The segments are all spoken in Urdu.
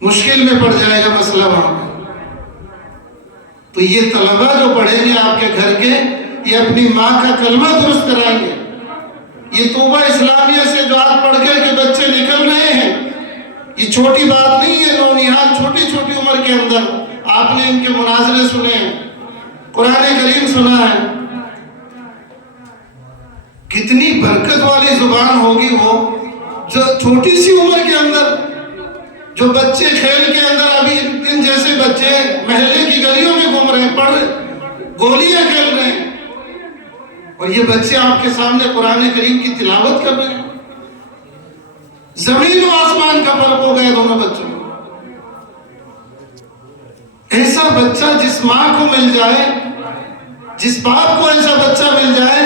مشکل میں پڑ جائے گا مسئلہ وہاں پر۔ تو یہ طلبہ جو پڑھیں گے آپ کے گھر کے، یہ اپنی ماں کا کلمہ درست کرائیں گے۔ یہ توبہ اسلامیہ سے جو آپ پڑھ کر کے بچے نکل رہے ہیں، یہ چھوٹی بات نہیں ہے۔ نونہال چھوٹی چھوٹی عمر کے اندر آپ نے ان کے مناظرے سنے ہیں، قرآن کریم سنا ہے۔ کتنی برکت والی زبان ہوگی وہ، جو چھوٹی سی عمر کے اندر، جو بچے کھیل کے اندر، ابھی ان جیسے بچے محلے کی گلیوں میں گھوم رہے ہیں، پڑھ گولیاں کھیل رہے ہیں، اور یہ بچے آپ کے سامنے قرآن کریم کی تلاوت کر رہے ہیں۔ زمین و آسمان کا فرق ہو گیا دونوں بچوں میں۔ ایسا بچہ جس ماں کو مل جائے، جس باپ کو ایسا بچہ مل جائے،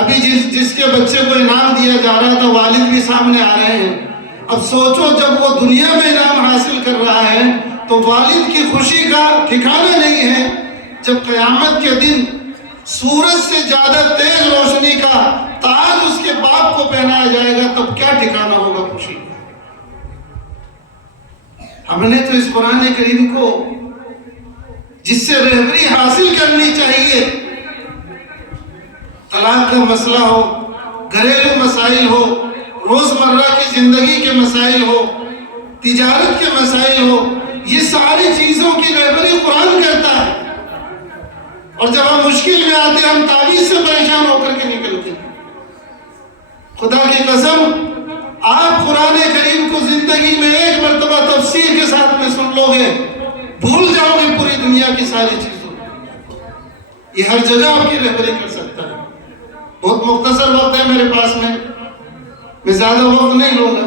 ابھی جس کے بچے کو انعام دیا جا رہا تھا، والد بھی سامنے آ رہے ہیں۔ اب سوچو جب وہ دنیا میں انعام حاصل کر رہا ہے تو والد کی خوشی کا ٹھکانہ نہیں ہے۔ جب قیامت کے دن سورج سے زیادہ تیز روشنی کا تاج اس کے باپ کو پہنایا جائے گا، تب کیا ٹھکانہ ہوگا خوشی کا۔ ہم نے تو اس قرآن کریم کو، جس سے رہبری حاصل کرنی چاہیے، طلاق کا مسئلہ ہو، گھریلو مسائل ہو، روزمرہ کی زندگی کے مسائل ہو، تجارت کے مسائل ہو، یہ ساری چیزوں کی رہبری قرآن کرتا ہے۔ اور جب ہم مشکل میں آتے ہیں، ہم تعویذ سے پریشان ہو کر کے نکلتے ہیں۔ خدا کی قسم، آپ قرآن کریم کو زندگی میں ایک مرتبہ تفسیر کے ساتھ میں سن لو گے، بھول جاؤ گے پوری دنیا کی ساری چیزوں۔ یہ ہر جگہ آپ کی رہبری کر سکتا ہے۔ بہت مختصر وقت ہے میرے پاس میں زیادہ وقت نہیں لوں گا۔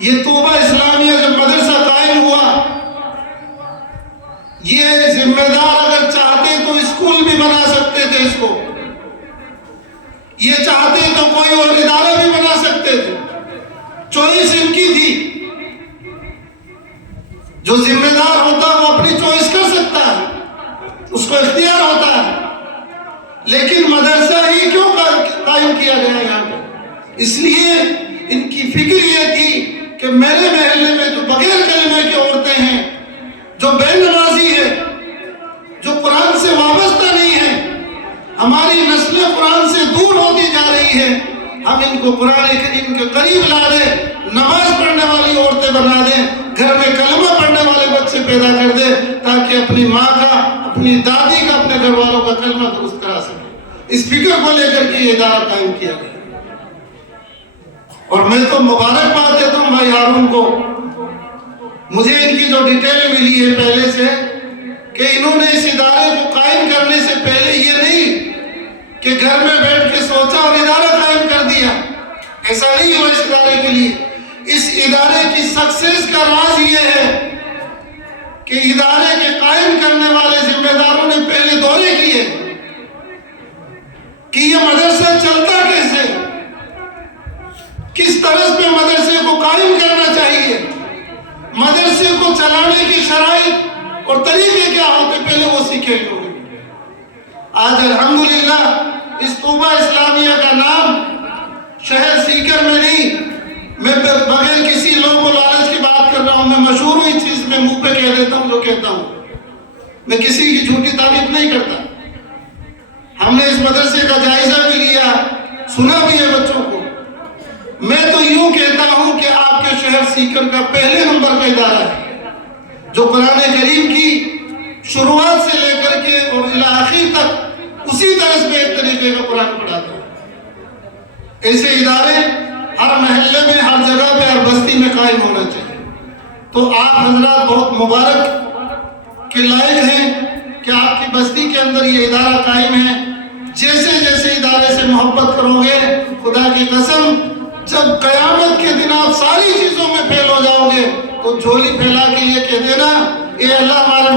یہ توبہ اسلامیہ جب مدرسہ قائم ہوا، یہ ذمہ دار اگر چاہتے تو اسکول بھی بنا سکتے تھے اس کو، یہ چاہتے تو کوئی اور ادارہ بھی بنا سکتے تھے، چوائس ان کی تھی۔ جو ذمہ دار ہوتا ہے وہ اپنی چوائس کر سکتا ہے، اس کو اختیار ہوتا ہے، لیکن مدرسہ ہی کیوں قائم کیا گیا یہاں پہ؟ اس لیے ان کی فکر یہ تھی کہ میرے محلے میں جو بغیر کلمے کی عورتیں ہیں، جو بے نمازی ہے، جو قرآن سے وابستہ نہیں ہے، ہماری نسل قرآن سے دور ہوتی جا رہی ہے، ہم ان کو قرآن کریم کے قریب لا دیں، نماز پڑھنے والی عورتیں بنا دیں، گھر میں کلمہ پڑھنے والے بچے پیدا کر دیں، تاکہ اپنی ماں کا، اپنی دادی کا، اپنے گھر والوں کا کلمہ درست کرا سکے۔ اس فکر کو لے کر کے یہ ادارہ قائم کیا گیا، اور میں تو مبارکباد دیتا ہوں بھائی ہارون کو۔ مجھے ان کی جو ڈیٹیل ملی ہے پہلے سے، کہ انہوں نے اس ادارے کو قائم کرنے سے پہلے یہ نہیں کہ گھر میں بیٹھ کے سوچا اور ادارہ قائم کر دیا، ایسا نہیں ہوا اس ادارے کے لیے۔ اس ادارے کی سکسیس کا راز یہ ہے کہ ادارے کے قائم کرنے والے ذمہ داروں نے پہلے دورے کیے کہ یہ مدرسہ چلتا کیسے، کس طرح پہ مدرسے کو قائم کرنا چاہیے، مدرسے کو چلانے کی شرائط اور طریقے کیا ہوتے، پہلے وہ سیکھے لوگ۔ آج الحمدللہ اس توبہ اسلامیہ کا نام شہر سیکر میں نہیں، میں بغیر کسی لوگ کو لالچ کی بات کر رہا ہوں، میں مشہور ہوئی چیز میں منہ پہ کہہ دیتا ہوں جو کہتا ہوں، میں کسی کی جھوٹی تعریف نہیں کرتا۔ ہم نے اس مدرسے کا جائزہ بھی لیا، سنا بھی ہے بچوں کو۔ میں تو یوں کہتا ہوں کہ آپ کے شہر سیکر کا پہلے نمبر کا ادارہ ہے، جو قرآن کریم کی شروعات سے لے کر کے اور الی آخر تک اسی طرح میں ایک طریقے کا قرآن پڑھاتا ہے۔ ایسے ادارے ہر محلے میں، ہر جگہ پہ، ہر بستی میں قائم ہونا چاہیے۔ تو آپ حضرات بہت مبارک کے لائق ہیں کہ آپ کی بستی کے اندر یہ ادارہ قائم ہے۔ جیسے جیسے ادارے سے محبت کرو گے، خدا کی قسم جب قیامت کے دن آپ ساری چیزوں میں فیل ہو جاؤ گے تو جھولی پھیلا کے یہ کہہ دینا، اے اللہ ہمارے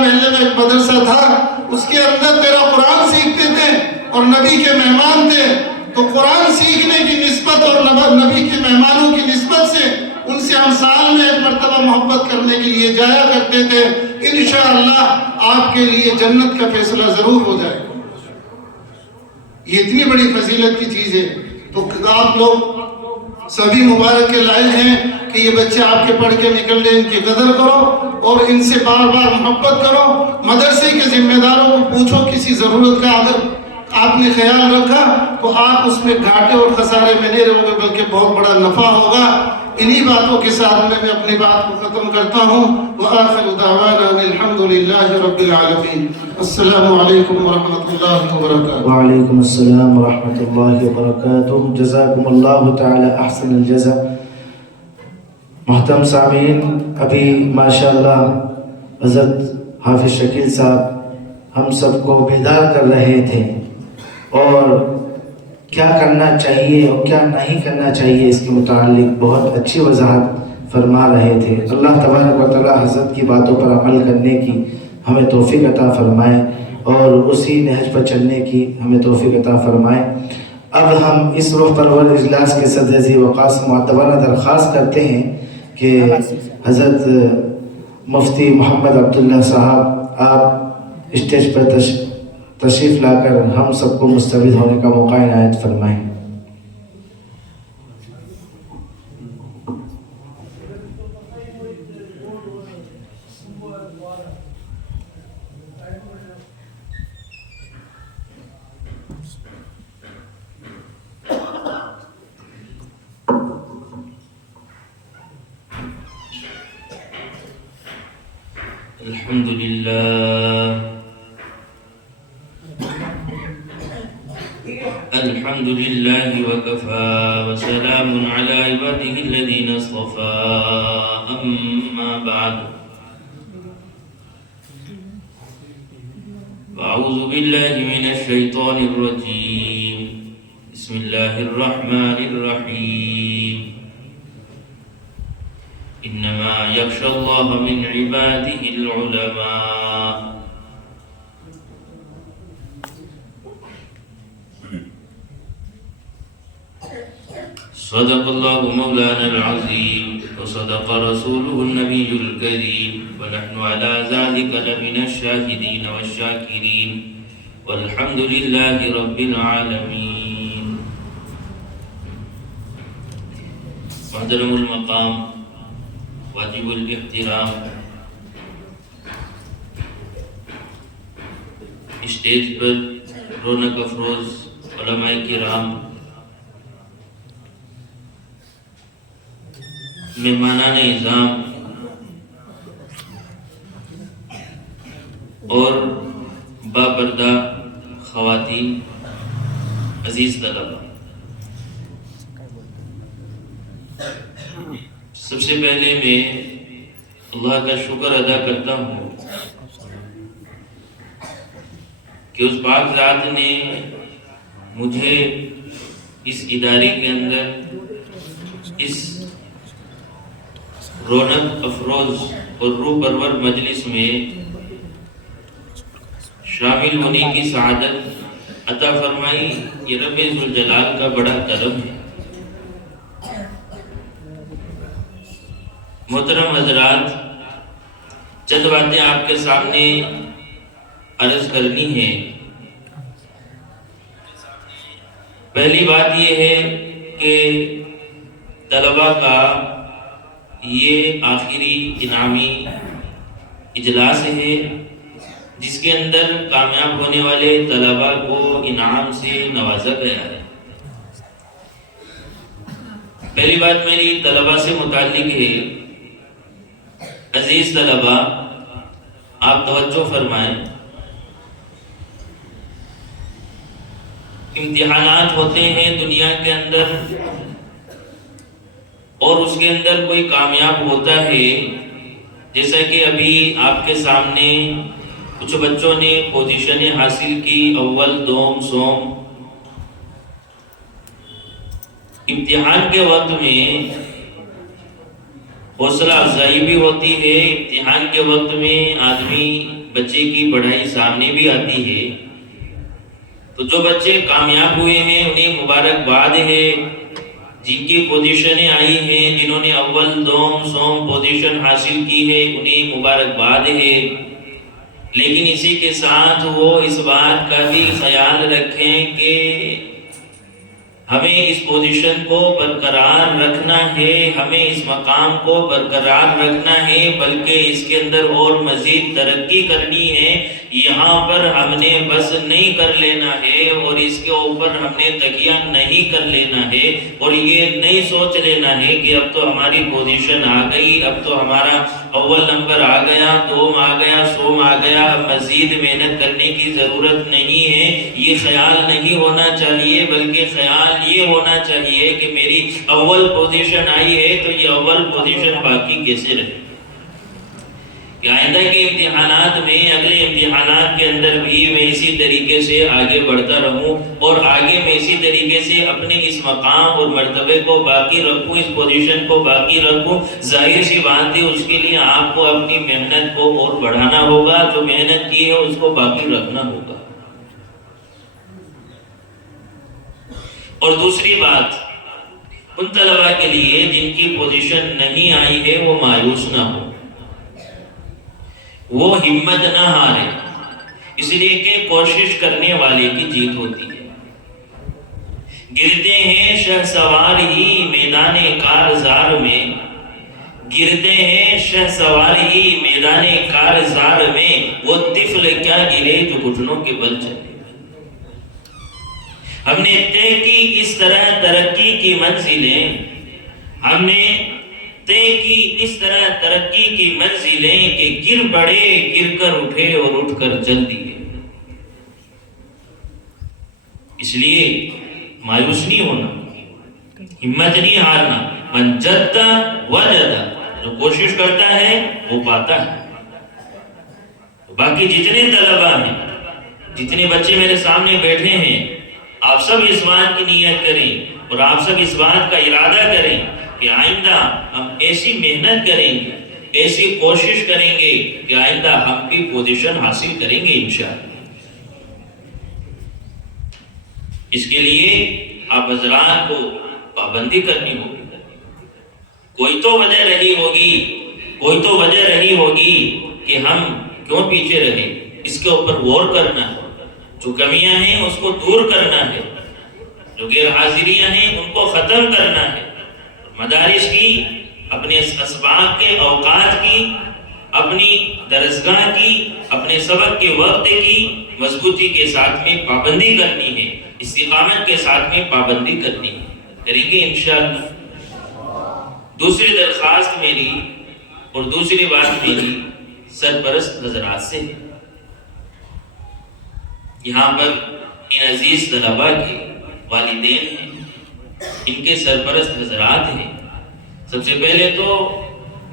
محلے میں ایک مدرسہ تھا، اس کے اندر تیرا قرآن سیکھتے تھے اور نبی کے مہمان تھے، تو قرآن سیکھنے کی نسبت اور نبی کے مہمانوں کی نسبت سے ان سے ہم سال میں ایک مرتبہ محبت کرنے کے لیے جایا کرتے تھے، انشاءاللہ آپ کے لیے جنت کا فیصلہ ضرور ہو جائے گا۔ یہ اتنی بڑی فضیلت کی چیز ہے، تو آپ لوگ سبھی مبارک کے لائق ہیں کہ یہ بچے آپ کے پڑھ کے نکل لیں، ان کی قدر کرو اور ان سے بار بار محبت کرو۔ مدرسے کے ذمہ داروں کو پوچھو، کسی ضرورت کا اگر آپ نے خیال رکھا تو آپ اس میں گھاٹے اور خسارے میں نہیں رہو گے بلکہ بہت بڑا نفع ہوگا۔ انہی باتوں کے ساتھ میں اپنی بات کو ختم کرتا ہوں۔ وآخر دعوانا ان الحمد للہ رب العالمین۔ السلام علیکم ورحمۃ اللہ وبرکاتہ۔ وعلیکم السلام ورحمۃ اللہ وبرکاتہ۔ جزاکم اللہ تعالی احسن الجزاء۔ محترم سامعین، ابھی ماشاءاللہ حضرت حافظ شکیل صاحب ہم سب کو بیدار کر رہے تھے اور کیا کرنا چاہیے اور کیا نہیں کرنا چاہیے اس کے متعلق بہت اچھی وضاحت فرما رہے تھے۔ اللہ تبارک و تعالی حضرت کی باتوں پر عمل کرنے کی ہمیں توفیق عطا فرمائے اور اسی نہج پر چلنے کی ہمیں توفیق عطا فرمائے۔ اب ہم اس روح پرور اجلاس کے صدر ذی وقار معتبرانہ درخواست کرتے ہیں کہ حضرت مفتی محمد عبداللہ صاحب آپ اسٹیج پر تشریف لا کر ہم سب کو مستفید ہونے کا موقع عنایت فرمائیں۔ الحمد لله الحمد لله وكفى وسلام على عباده الذين اصطفى أما بعد فأعوذ بالله من الشيطان الرجيم بسم الله الرحمن الرحيم إنما يخشى الله من عباده العلماء صدق الله مولانا العظيم وصدق رسوله النبي الكريم ونحن على ذلك لمن الشاهدين والشاكرين والحمد لله رب العالمين۔ محترم المقام، واجب الاحترام، اسٹیج پر رونق افروز علماء کرام، مہمانان اعظام اور باپردہ خواتین، عزیز طلباء، سب سے پہلے میں اللہ کا شکر ادا کرتا ہوں کہ اس پاک ذات نے مجھے اس ادارے کے اندر اس رونق افروز اور روح پرور مجلس میں شامل ہونے کی سعادت عطا فرمائی۔ یہ رب ذوالجلال کا بڑا کرم ہے۔ محترم حضرات، چند باتیں آپ کے سامنے عرض کرنی ہے۔ پہلی بات یہ ہے کہ طلباء کا یہ آخری انعامی اجلاس ہے جس کے اندر کامیاب ہونے والے طلباء کو انعام سے نوازا گیا ہے۔ پہلی بات میری طلباء سے متعلق ہے۔ عزیز طلباء، آپ توجہ فرمائیں، امتحانات ہوتے ہیں دنیا کے اندر اور اس کے اندر کوئی کامیاب ہوتا ہے، جیسا کہ ابھی آپ کے سامنے کچھ بچوں نے پوزیشنیں حاصل کی، اول، دوم، سوم۔ امتحان کے وقت میں حوصلہ افزائی بھی ہوتی ہے، امتحان کے وقت میں آدمی بچے کی پڑھائی سامنے بھی آتی ہے۔ تو جو بچے کامیاب ہوئے ہیں انہیں مبارکباد ہے، جن کی پوزیشنیں آئی ہیں، جنہوں نے اول، دوم، سوم پوزیشن حاصل کی ہے، انہیں مبارکباد ہے۔ لیکن اسی کے ساتھ وہ اس بات کا بھی خیال رکھیں کہ ہمیں اس پوزیشن کو برقرار رکھنا ہے، ہمیں اس مقام کو برقرار رکھنا ہے، بلکہ اس کے اندر اور مزید ترقی کرنی ہے۔ یہاں پر ہم نے بس نہیں کر لینا ہے اور اس کے اوپر ہم نے تکیہ نہیں کر لینا ہے اور یہ نہیں سوچ لینا ہے کہ اب تو ہماری پوزیشن آ گئی، اب تو ہمارا اول نمبر آ گیا، دوم آ گیا، سوم آ گیا، اب مزید محنت کرنے کی ضرورت نہیں ہے۔ یہ خیال نہیں ہونا چاہیے، بلکہ خیال یہ ہونا چاہیے کہ میری اول پوزیشن آئی ہے تو یہ اول پوزیشن باقی کیسے رہے، کہ آئندہ کے امتحانات میں، اگلے امتحانات کے اندر بھی میں اسی طریقے سے آگے بڑھتا رہوں اور آگے میں اسی طریقے سے اپنے اس مقام اور مرتبے کو باقی رکھوں، اس پوزیشن کو باقی رکھوں۔ ظاہر سی بات ہے اس کے لیے آپ کو اپنی محنت کو اور بڑھانا ہوگا، جو محنت کی ہے اس کو باقی رکھنا ہوگا۔ اور دوسری بات ان طلباء کے لیے جن کی پوزیشن نہیں آئی ہے وہ مایوس نہ ہو، وہ ہمت نہ ہارے، اس لیے کہ کوشش کرنے والے کی جیت ہوتی ہے۔ گرتے ہیں شہ سوار ہی میدان کارزار میں، گرتے ہیں شہ سوار ہی میدان کارزار میں، وہ طفل کیا گرے جو گھٹنوں کے بل چلے۔ ہم نے طے کی اس طرح ترقی کی منزلیں، ہم نے طے کی اس طرح ترقی کی منزلیں کہ گر پڑے، گر کر اٹھے اور اٹھ کر چل دیے۔ اس لیے مایوس نہیں ہونا، ہمت نہیں ہارنا۔ من جد وجد، جو کوشش کرتا ہے وہ پاتا ہے۔ باقی جتنے طلباء ہیں، جتنے بچے میرے سامنے بیٹھے ہیں، آپ سب اس بات کی نیت کریں اور آپ سب اس بات کا ارادہ کریں کہ آئندہ ہم ایسی محنت کریں گے، ایسی کوشش کریں گے کہ آئندہ ہم بھی پوزیشن حاصل کریں گے انشاءاللہ۔ اس کے لیے آپ حضرات کو پابندی کرنی ہوگی، کوئی تو وجہ رہی ہوگی، کوئی تو وجہ رہی ہوگی کہ ہم کیوں پیچھے رہے، اس کے اوپر غور کرنا ہے۔ جو کمیاں ہیں اس کو دور کرنا ہے، جو غیر حاضریاں ہیں ان کو ختم کرنا ہے۔ مدارس کی، اپنے اسباق کے اوقات کی، اپنی درسگاہ کی، اپنے سبق کے وقت کی مضبوطی کے ساتھ میں پابندی کرنی ہے، استقامت کے ساتھ میں پابندی کرنی ہے، کریں گے انشاءاللہ۔ دوسری درخواست میری اور دوسری بات میری سرپرست حضرات سے ہے۔ یہاں پر ان عزیز طلباء کے والدین ہیں، ان کے سرپرست حضرات ہیں۔ سب سے پہلے تو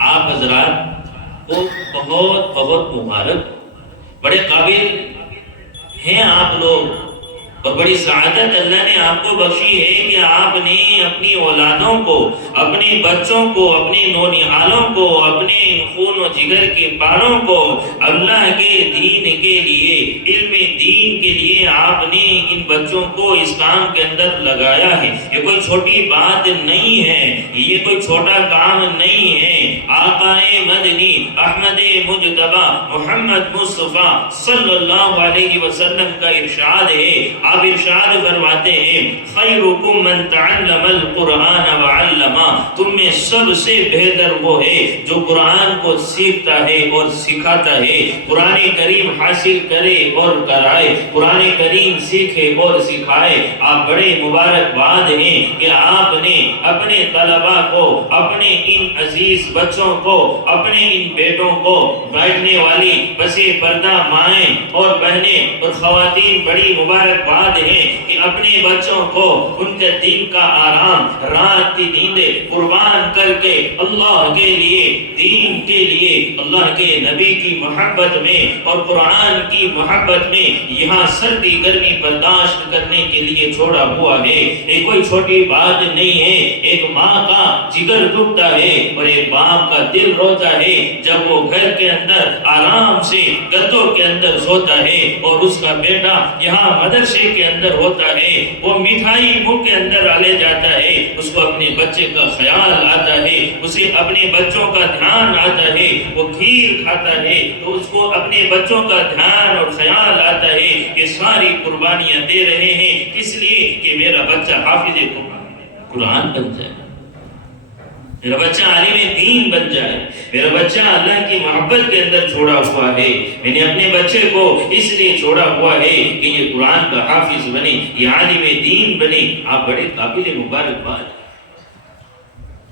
آپ حضرات کو بہت بہت مبارک، بڑے قابل ہیں آپ لوگ اور بڑی سعادت اللہ نے آپ کو بخشی ہے کہ آپ نے اپنی اولادوں کو، اپنے بچوں کو، اپنے نونہالوں کو، اپنے خون و جگر کے پاروں کو اللہ کے دین کے لیے، علم دین کے لیے آپ نے ان بچوں کو اس کام کے اندر لگایا ہے۔ یہ کوئی چھوٹی بات نہیں ہے، یہ کوئی چھوٹا کام نہیں ہے۔ آقا مدنی احمد مجتبی محمد مصطفیٰ صلی اللہ علیہ وسلم کا ارشاد ہے، آپ ارشاد فرماتے ہیں خیرکم من تعلم القرآن وعلما، تم میں سب سے بہتر وہ ہے جو قرآن کو سیکھتا ہے اور سکھاتا ہے، قرآن کریم حاصل کرے اور کرائے، قرآن کریم سیکھے اور سکھائے۔ آپ بڑے مبارکباد ہیں کہ آپ نے اپنے طلباء کو، اپنے ان عزیز بچوں کو، اپنے ان بیٹوں کو، بیٹھنے والی پسے پردہ مائیں اور بہنیں اور خواتین بڑی مبارکباد ہے کہ اپنے بچوں کو ان کے دین کا آرام، رات کی نیندیں قربان کر کے اللہ کے لیے، دین کے لیے، اللہ کے نبی کی محبت میں اور قرآن کی محبت میں یہاں سردی گرمی برداشت کرنے کے لیے چھوڑا ہوا ہے۔ یہ کوئی چھوٹی بات نہیں ہے، ایک ماں کا جگر دکھتا ہے اور ایک باپ کا دل دل روتا ہے جب وہ گھر کے اندر آرام سے گدوں کے اندر سوتا ہے اور اس کا بیٹا یہاں مدرسے کے اندر ہوتا ہے، وہ مٹھائی منہ کے اندر لے جاتا ہے، اس کو اپنے بچے کا خیال آتا ہے، اسے اپنے بچوں کا دھیان آتا ہے، وہ کھیر کھاتا ہے تو اس کو اپنے بچوں کا دھیان اور خیال آتا ہے کہ ساری قربانیاں دے رہے ہیں اس لیے کہ میرا بچہ حافظ قرآن بن جائے، میرا بچہ عالم دین بن جائے، میرا بچہ اللہ کی محبت کے اندر چھوڑا ہوا ہے، میں نے اپنے بچے کو اس لیے چھوڑا ہوا ہے کہ یہ قرآن کا حافظ بنے، یہ عالم دین بنے۔ آپ بڑے قابل مبارکباد،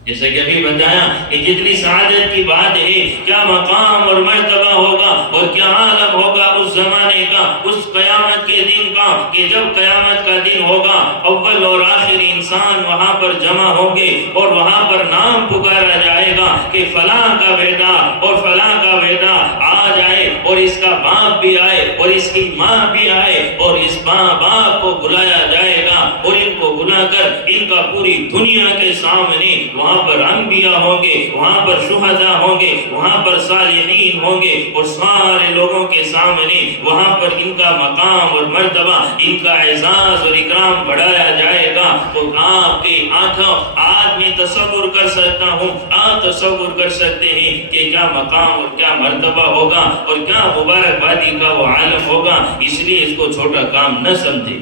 جیسا کہ ابھی بتایا کہ کتنی سعادت کی بات ہے، کیا مقام اور مرتبہ ہوگا اور کیا عالم ہوگا اس زمانے کا، اس قیامت کے دن کا، کہ جب قیامت کا دن ہوگا اول اور آخر انسان وہاں پر جمع ہوں گے اور وہاں پر نام پکارا جائے گا کہ فلاں کا بیٹا اور فلاں کا بیٹا آ جائے، اور اس کا باپ بھی آئے اور اس کی ماں بھی آئے، اور اس باپ کو بلایا جائے گا اور ان کو بلا کر ان کا پوری دنیا کے سامنے وہاں پر انبیاء ہوں گے، وہاں پر شہداء ہوں گے، وہاں پر صالحین ہوں گے، اور سارے لوگوں کے سامنے وہاں پر ان کا مقام اور مرتبہ، ان کا اعزاز اور اکرام بڑھایا جائے گا۔ تو آپ کے آنکھوں آج میں تصور کر سکتا ہوں، آپ تصور کر سکتے ہیں کہ کیا مقام اور کیا مرتبہ ہوگا اور کیا مبارکبادی کا وہ عالم ہوگا، اس لیے اس کو چھوٹا کام نہ سمجھے۔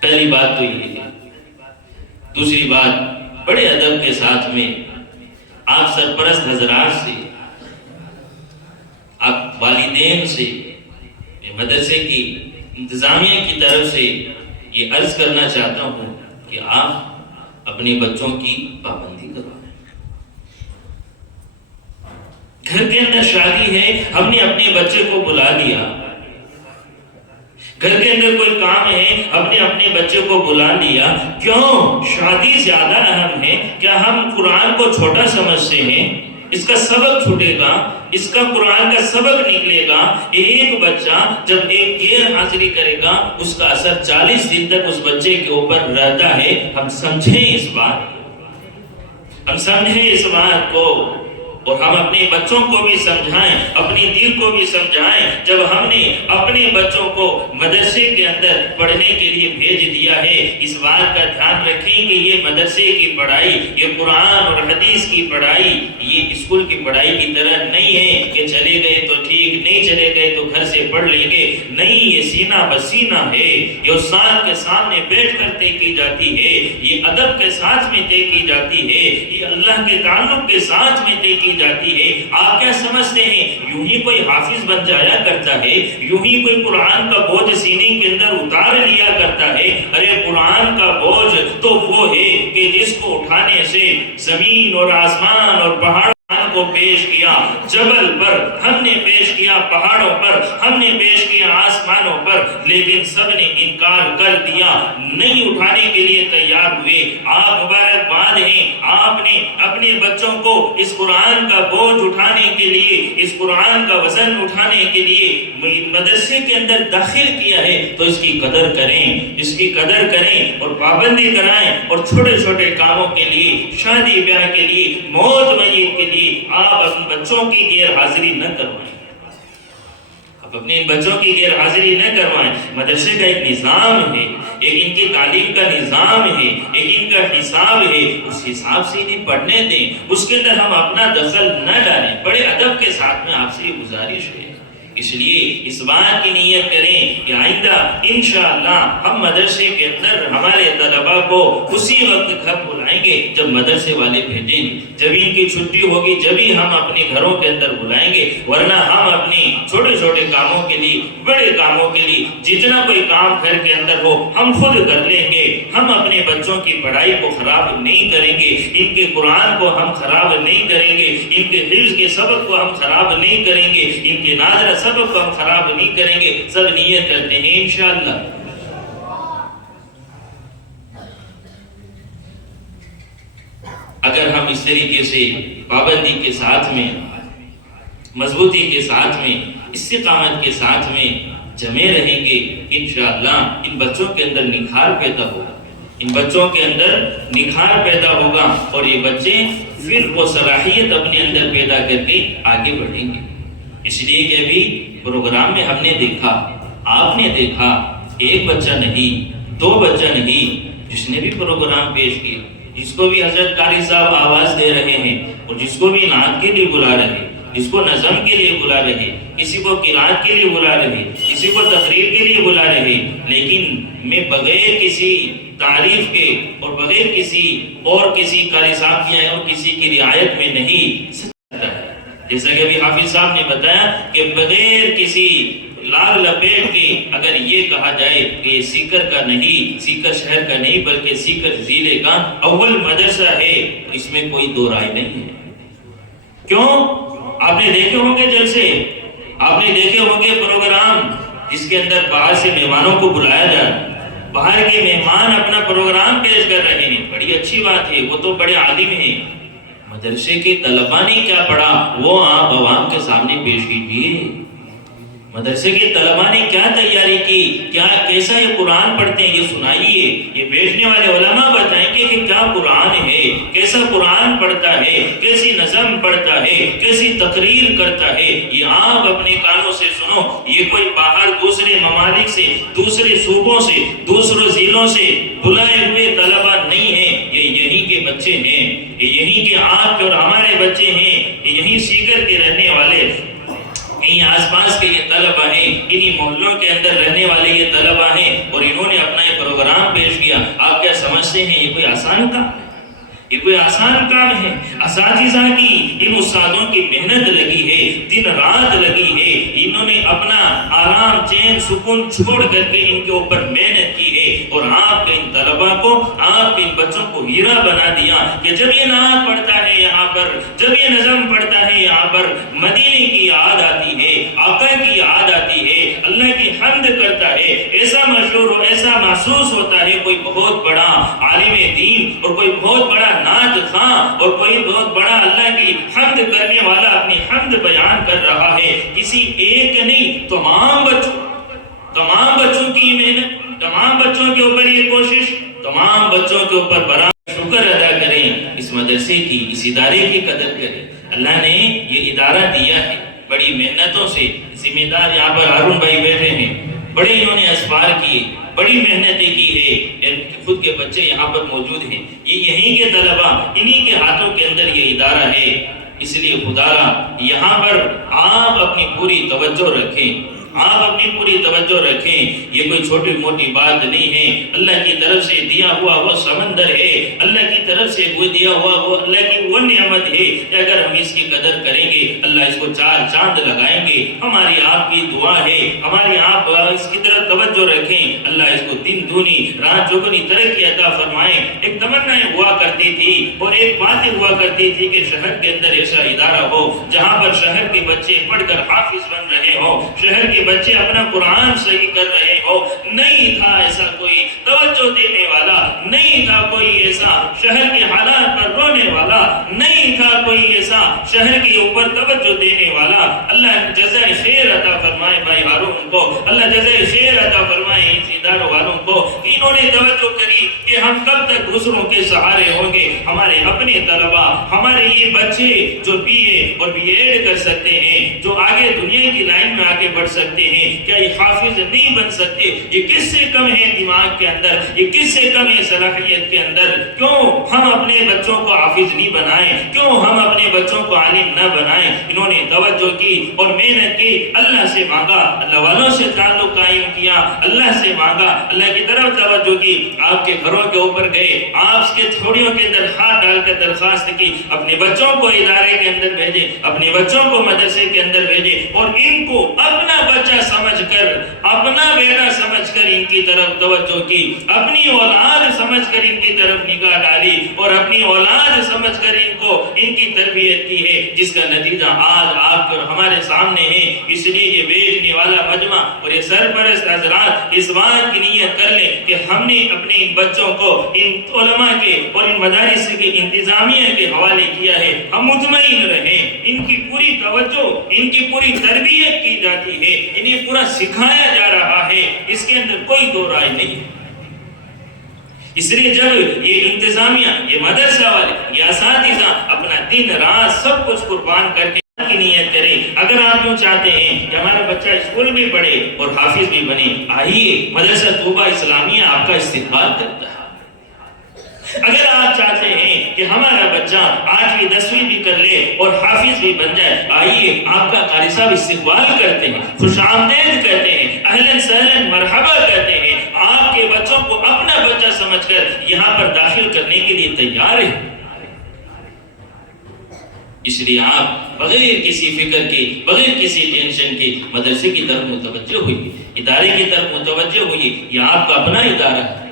پہلی بات تو یہ ہے۔ دوسری بات، بڑے ادب کے ساتھ میں آپ سرپرست حضرات سے، آپ والدین سے، مدرسے کی انتظامیہ کی طرف سے یہ عرض کرنا چاہتا ہوں کہ آپ اپنے بچوں کی پابندی کروائیں۔ گھر کے اندر شادی ہے، ہم نے اپنے بچے کو بلا لیا، گھر کے اندر کوئی کام ہے، ہم نے اپنے بچے کو بلا لیا، کیوں شادی زیادہ اہم ہے؟ کیا ہم قرآن کو چھوٹا سمجھتے ہیں؟ اس کا سبق چھوٹے گا، اس کا قرآن کا سبق نکلے گا۔ ایک بچہ جب ایک غیر حاضری کرے گا اس کا اثر 40 دن تک اس بچے کے اوپر رہتا ہے۔ ہم سمجھیں اس بات کو، ہم سمجھیں اس بات کو، اور ہم اپنے بچوں کو بھی سمجھائیں، اپنی دل کو بھی سمجھائیں۔ جب ہم نے اپنے بچوں کو مدرسے کے اندر پڑھنے کے لیے بھیج دیا ہے، اس بات کا دھیان رکھیں کہ یہ مدرسے کی پڑھائی، یہ قرآن اور حدیث کی پڑھائی، یہ اسکول کی پڑھائی کی طرح نہیں ہے کہ چلے گئے تو ٹھیک، نہیں چلے گئے تو گھر سے پڑھ لیں گے۔ نہیں، یہ سینہ بسینہ ہے، یہ استاد کے سامنے بیٹھ کر طے کی جاتی ہے، یہ ادب کے ساتھ میں طے کی جاتی ہے، یہ اللہ کے تعلق کے ساتھ میں طے کی جاتی ہے۔ آپ کیا سمجھتے ہیں یوں ہی کوئی حافظ بن جایا کرتا ہے، یوں ہی کوئی قرآن کا بوجھ سینے کے اندر اتار لیا کرتا ہے؟ ارے قرآن کا بوجھ تو وہ ہے کہ جس کو اٹھانے سے زمین اور آسمان اور پہاڑ کو پیش کیا، جبل پر ہم نے پیش کیا، پہاڑوں پر ہم نے پیش کیا، آسمانوں پر، لیکن سب نے انکار کر دیا، نہیں اٹھانے کے لیے تیار ہوئے۔ آپ مبارکباد ہیں، آپ نے اپنے بچوں کو اس قرآن کا بوجھ اٹھانے کے لیے، اس قرآن کا وزن اٹھانے کے لیے مدرسے کے اندر داخل کیا ہے، تو اس کی قدر کریں، اس کی قدر کریں اور پابندی کرائیں، اور چھوٹے چھوٹے کاموں کے لیے، شادی بیاہ کے لیے، موت میت کے لیے آپ اپنے بچوں کی غیر حاضری نہ کروائیں، آپ اپنے بچوں کی غیر حاضری نہ کروائیں۔ مدرسے کا ایک نظام ہے، ایک ان کی تعلیم کا نظام ہے، ایک ان کا حساب ہے، اس حساب سے انہیں پڑھنے دیں، اس کے اندر ہم اپنا دخل نہ ڈالیں۔ بڑے ادب کے ساتھ میں آپ سے یہ گزارش ہے، اس لیے اس بات کی نیت کریں کہ آئندہ انشاءاللہ ہم مدرسے کے اندر ہمارے طلباء کو اسی وقت گھر بلائیں گے جب مدرسے والے بھیجیں گے، جب ان کی چھٹی ہوگی جبھی ہم اپنے گھروں کے اندر بلائیں گے، ورنہ ہم اپنے چھوٹے چھوٹے کاموں کے لیے، بڑے کاموں کے لیے، جتنا کوئی کام گھر کے اندر ہو ہم خود کر لیں گے۔ ہم اپنے بچوں کی پڑھائی کو خراب نہیں کریں گے، ان کے قرآن کو ہم خراب نہیں کریں گے، ان کے حفظ کے سبق کو ہم خراب نہیں کریں گے، ان کے ناظرہ سبق کو ہم خراب نہیں کریں گے۔ سب نیت کرتے ہیں انشاءاللہ۔ اگر ہم اس طریقے سے پابندی کے ساتھ میں، مضبوطی کے ساتھ میں، استقامت کے ساتھ میں جمے رہیں گے، انشاءاللہ ان بچوں کے اندر نکھار پیدا ہوگا، ان بچوں کے اندر نکھار پیدا ہوگا اور یہ بچے پھر وہ صلاحیت اپنے اندر پیدا کر کے آگے بڑھیں گے۔ اس لیے کہ ابھی پروگرام میں ہم نے دیکھا، آپ نے دیکھا، ایک بچہ نہیں، دو بچہ نہیں، جس نے بھی پروگرام پیش کیا، جس کو بھی حضرت قاری صاحب آواز دے رہے ہیں اور جس کو بھی نعت کے لیے بلا رہے، جس کو نظم کے لیے بلا رہے، کسی کو قرات کے لیے بلا رہے، کسی کو تقریر کے لیے بلا رہے، لیکن میں بغیر کسی تعریف کے اور بغیر کسی قاری صاحب کی اور کسی کی رعایت میں نہیں سکتا ہے۔ جیسا کہ ابھی حافظ صاحب نے بتایا کہ بغیر کسی لال لپیٹ کے اگر یہ کہا جائے کہ یہ سیکر کا نہیں، سیکر شہر کا نہیں بلکہ سیکر ضلع کا اول مدرسہ ہے، اس میں کوئی دو رائے نہیں ہے۔ کیوں؟ آپ نے دیکھے ہوں گے جلسے، آپ نے دیکھے ہوں گے پروگرام جس کے اندر باہر سے مہمانوں کو بلایا جائے، باہر کے مہمان اپنا پروگرام پیش کر رہے ہیں، بڑی اچھی بات ہے، وہ تو بڑے عالم ہیں۔ مدرسے کے طلباء نے کیا پڑھا وہ آپ عوام کے سامنے پیش کیجیے۔ مدرسے کے طلباء نے کیا تیاری کی، کیا کیسا یہ قرآن پڑھتے ہیں یہ سنائیے۔ یہ بیچنے والے علماء بتائیں گے کہ کیا قرآن ہے، کیسا قرآن پڑھتا ہے، کیسی نظم پڑھتا ہے، کیسی تقریر کرتا ہے، یہ آپ اپنے کانوں سے سنو۔ یہ کوئی باہر دوسرے ممالک سے، دوسرے صوبوں سے، دوسرے ضلعوں سے بلائے ہوئے طلباء نہیں ہیں، یہ یہیں کے بچے ہیں، یہ یہیں کے آپ کے اور ہمارے بچے ہیں، یہ یہیں سیکر کے رہنے والے، یہیں آس پاس کے یہ طلباء ہیں، انہی محلوں کے اندر رہنے والے یہ طلباء ہیں، اور انہوں نے اپنا یہ پروگرام پیش کیا۔ آپ کیا سمجھتے ہیں یہ کوئی آسان کام ہے؟ یہ کوئی آسان کام ہے؟ اساتذہ کی، ان استادوں کی محنت لگی ہے، دن رات لگی ہے، انہوں نے اپنا آرام چین سکون چھوڑ کر کے ان کے اوپر محنت کی ہے، اور آپ کے ان طلباء کو، آپ کے ان بچوں کو ہیرا بنا دیا کہ جب یہ نعت پڑھتا ہے یہاں پر، جب یہ نظم پڑھتا ہے یہاں پر، مدینے کی یاد آتی ہے، آقا کی یاد آتی ہے، اللہ کی حمد کرتا ہے، ایسا مشہور، ایسا محسوس ہوتا ہے کوئی بہت بڑا عالم دین اور کوئی بہت بڑا نعت خواں اور کوئی بہت بڑا اللہ کی حمد کرنے والا اپنی حمد بیان کر رہا ہے۔ کسی ایک نہیں، تمام بچوں کی محنت، تمام بچوں کے اوپر یہ کوشش، تمام بچوں کے اوپر بڑا شکر ادا کریں، اس مدرسے کی، اس ادارے کی قدر کریں۔ اللہ نے یہ ادارہ دیا ہے بڑی محنتوں سے، ذمہ دار یہاں پر ہارون بھائی بیٹھے ہیں، بڑے انہوں نے اسفار کیے، بڑی محنتیں کی ہے، خود کے بچے یہاں پر موجود ہیں، یہ یہیں کے طلباء، انہی کے ہاتھوں کے اندر یہ ادارہ ہے۔ اس لیے خدارا یہاں پر آپ اپنی پوری توجہ رکھیں، آپ اپنی پوری توجہ رکھیں، یہ کوئی چھوٹی موٹی بات نہیں ہے، اللہ کی طرف سے دیا ہوا وہ سمندر ہے، اللہ کی طرف سے وہ دیا ہوا وہ اللہ کی وہ نعمت ہے کہ اگر ہم اس کی قدر کریں گے اللہ اس کو چار چاند لگائیں گے۔ ہماری آپ کی دعا ہے، ہماری آپ اس کی طرف توجہ رکھیں، اللہ اس کو دن دونی رات چوگنی ترقی عطا فرمائیں۔ ایک تمنا ہوا کرتی تھی اور ایک بات ہوا کرتی تھی کہ شہر کے اندر ایسا ادارہ ہو جہاں پر شہر کے بچے پڑھ کر حافظ بن رہے ہو، شہر کے بچے اپنا قرآن صحیح کر رہے ہو۔ نہیں تھا ایسا کوئی توجہ دینے والا، نہیں تھا کوئی ایسا شہر کے حالات پر رونے والا، نہیں تھا کوئی ایسا شہر کے اوپر توجہ دینے والا۔ اللہ جزائے خیر عطا فرمائے بھائی ہارون کو، اللہ جزائے خیر عطا فرمائے اس اداروں والوں کو، انہوں نے توجہ کری کہ ہم کب تک دوسروں کے سہارے ہوں گے، ہمارے اپنے طلباء، ہمارے یہ بچے جو بی اے اور بی ایڈ کر سکتے ہیں، جو آگے دنیا کی لائن میں آگے بڑھ سکتے ہیں، کیا یہ حافظ نہیں بن سکتے؟ یہ کس سے کم ہے دماغ کے اندر، یہ کس سے کم ہے صلاحیت کے اندر؟ کیوں ہم اپنے بچوں کو حافظ نہیں بنائیں؟ کیوں ہم اپنے بچوں کو عالم نہ بنائیں؟ انہوں نے توجہ کی اور محنت کی، اللہ سے مانگا، اللہ والوں سے تعلق قائم کیا، اللہ سے مانگا، اللہ کی طرف توجہ کی، آپ کے گھروں کے اوپر گئے، آپ کے تھوڑیوں کے اندر ہاتھ ڈال کر درخواست کی، اپنے بچوں کو ادارے کے اندر بھیجے، اپنے بچوں کو مدرسے کے اندر بھیجے، اور ان کو اپنا بچہ سمجھ کر، اپنا بیٹا سمجھ کر ان کی طرف توجہ کی، اپنی اولاد سمجھ کر ان کی طرف نگاہ ڈالی، اور اپنی اولاد سمجھ کر ان کو ان کی تربیت کی ہے، جس کا نتیجہ آج آپ کے اور ہمارے سامنے ہے۔ اس لیے یہ بیچنے والا مجمع اور یہ سرپرست حضرات اس بات کی نیت کر لیں کہ ہم نے اپنے ان بچوں کو ان علماء کے اور ان مدارس کے انتظامیہ کے حوالے کیا ہے، ہم مطمئن رہیں، ان کی پوری توجہ، ان کی پوری تربیت کی جاتی ہے، انہیں پورا سکھایا جا رہا ہے، اس کے اندر کوئی دو رائے نہیں ہے۔ اس لیے جب یہ انتظامیہ، یہ مدرسہ والے، یہ اساتذہ اپنا دن رات سب کچھ قربان کر کے کی نیت کریں، اگر آپ یوں چاہتے ہیں کہ ہمارا بچہ اسکول بھی پڑھے اور حافظ بھی بنے، آئیے مدرسہ طوبہ اسلامیہ آپ کا استقبال کرتا ہے۔ اگر آپ چاہتے ہیں کہ ہمارا بچہ 8ویں 10ویں بھی کر لے اور حافظ بھی بن جائے، آئیے آپ کا قاری صاحب استقبال کرتے ہیں، خوش آمدید کہتے ہیں، اہلاً سہلاً مرحبا کہتے ہیں، آپ کے بچوں کو اپنا بچہ سمجھ کر یہاں پر داخل کرنے کے لیے تیار ہیں۔ اس لیے آپ بغیر کسی فکر کے، بغیر کسی ٹینشن کے مدرسے کی طرف متوجہ ہوئیے، ادارے کی طرف متوجہ ہوئیے۔ یہ آپ کا اپنا ادارہ ہے،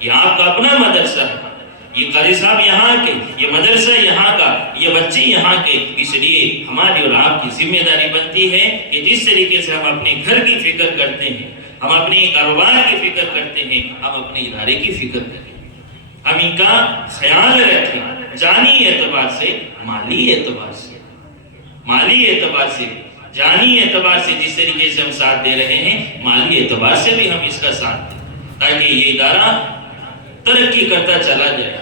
یہ آپ کا اپنا مدرسہ ہے، یہ قاری صاحب یہاں کے، یہ مدرسہ یہاں کا، یہ بچے یہاں کے۔ اس لیے ہماری اور آپ کی ذمہ داری بنتی ہے کہ جس طریقے سے ہم اپنے گھر کی فکر کرتے ہیں، ہم اپنے کاروبار کی فکر کرتے ہیں، ہم اپنے ادارے کی فکر کریں، ہم ان کا خیال رکھیں، جانی اعتبار سے، مالی اعتبار سے، مالی اعتبار سے، جانی اعتبار سے جس طریقے سے ہم ساتھ دے رہے ہیں، مالی اعتبار سے بھی ہم اس کا ساتھ دیں، تاکہ یہ ادارہ ترقی کرتا چلا جائے۔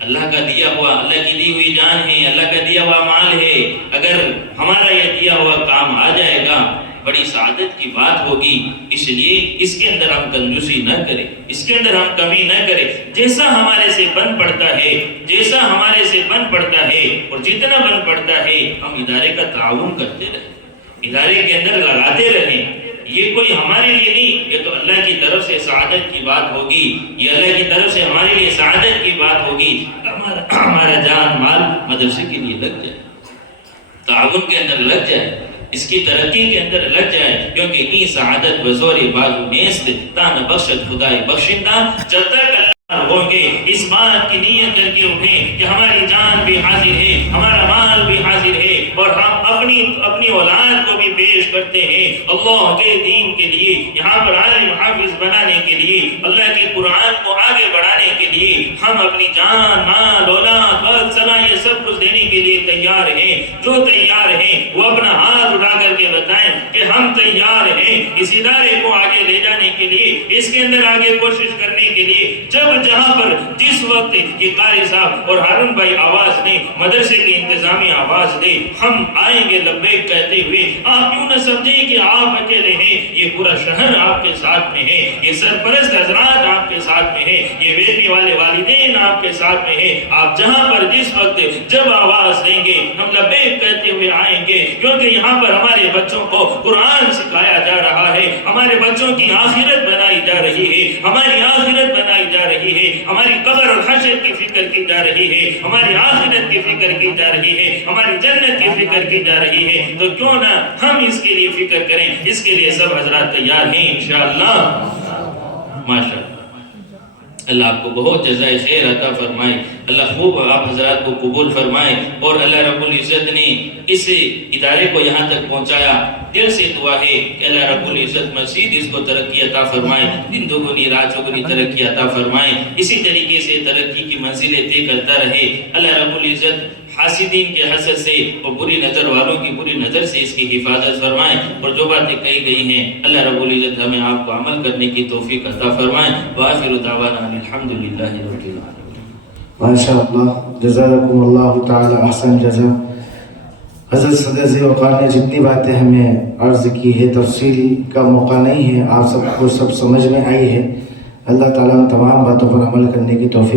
اللہ کا دیا ہوا، اللہ کی دی ہوئی جان ہے، اللہ کا دیا ہوا مال ہے، اگر ہمارا یہ دیا ہوا کام آ جائے گا بڑی سعادت کی بات ہوگی۔ اس لیے اس کے اندر ہم کنجوسی نہ کریں، اس کے اندر ہم کمی نہ کریں، جیسا ہمارے سے بن پڑتا ہے، جیسا ہمارے سے بن پڑتا ہے اور جتنا بن پڑتا ہے ہم ادارے کا تعاون کرتے رہیں، ادارے کے اندر لگاتے رہیں۔ یہ کوئی ہمارے لیے نہیں، یہ تو اللہ کی طرف سے سعادت کی بات ہوگی، یہ اللہ کی طرف سے ہمارے لیے سعادت کی بات ہوگی۔ ہمارا جان مال مدرسے کے لیے لگ جائے، تعاون کے اندر لگ جائے، اس کی ترقی کے اندر لگ جائے، کیونکہ ای سعادت بزور بازو نیست تان بخشت خدای بخشندہ۔ جب تک اللہ ہوں گے اس بات کی نیت کر کے اٹھیں کہ ہماری جان بھی حاضر ہے، ہمارا مال بھی حاضر ہے، اور ہم اپنی اولاد کو بھی پیش کرتے ہیں اللہ کے دین کے لیے، یہاں پر عالم حافظ بنانے کے لیے، اللہ کے قرآن کو آگے بڑھانے کے لیے ہم اپنی جان، مال، اولاد، وقت، سماں یہ سب کچھ دینے کے لیے تیار ہیں۔ جو تیار ہیں وہ اپنا ہاتھ اٹھا کر کے بتائیں کہ ہم تیار ہیں اس ادارے کو آگے لے جانے کے لیے، اس کے اندر آگے کوشش کرنے کے لیے۔ جب جہاں پر جس وقت یہ قاری صاحب اور ہارون بھائی آواز دیں، مدرسے کی انتظامیہ آواز دیں، ہم آئیں گے لبیک کہتے ہوئے۔ آپ یوں نہ سمجھیں کہ آپ اکیلے ہیں، یہ پورا شہر آپ کے ساتھ میں ہے، یہ سرپرست حضرات آپ کے ساتھ میں ہے، یہ بیٹنے والے والدین آپ کے ساتھ میں ہے۔ آپ جہاں پر جس وقت جب آواز دیں گے ہم لبیک کہتے ہوئے آئیں گے، کیونکہ یہاں پر ہمارے بچوں کو قرآن سکھایا جا رہا ہے، ہمارے بچوں کی آخرت بنائی جا رہی ہے، ہماری آخرت بنائی جا رہی ہے، ہماری قبر اور حشر کی فکر کی جا رہی ہے، ہماری آخرت کی فکر کی جا رہی ہے، ہماری جنت کی فکر کی جا رہی ہے۔ تو کیوں نہ ہم اس کے لیے فکر کریں، اس کے لیے سب حضرات تیار ہیں انشاءاللہ۔ ماشاءاللہ، اللہ آپ کو بہت جزائے خیر عطا فرمائے، اللہ خوب آپ حضرات کو قبول فرمائے، اور اللہ رب العزت نے اس ادارے کو یہاں تک پہنچایا۔ دل سے دعا ہے کہ اللہ رب العزت مزید اس کو ترقی عطا فرمائے، دن دوگنی رات چوگنی ترقی عطا فرمائے، اسی طریقے سے ترقی کی منزلیں طے کرتا رہے۔ اللہ رب العزت حاسدین کے حسد سے اور بری نظر والوں کی بری نظر سے اس کی حفاظت فرمائے، اور جو باتیں کہی گئی ہیں اللہ رب العزت ہمیں آپ کو عمل کرنے کی توفیق عطا فرمائے۔ وآخر دعوانا الحمدللہ رب العالمین۔ ماشاءاللہ، جزاکم اللہ تعالی احسن جزا۔ حضرت صدر ذی وقار نے جتنی باتیں ہمیں عرض کی ہے، تفصیل کا موقع نہیں ہے، آپ سب کو سب سمجھ میں آئی ہے۔ اللہ تعالیٰ تمام باتوں پر عمل کرنے کی توفیق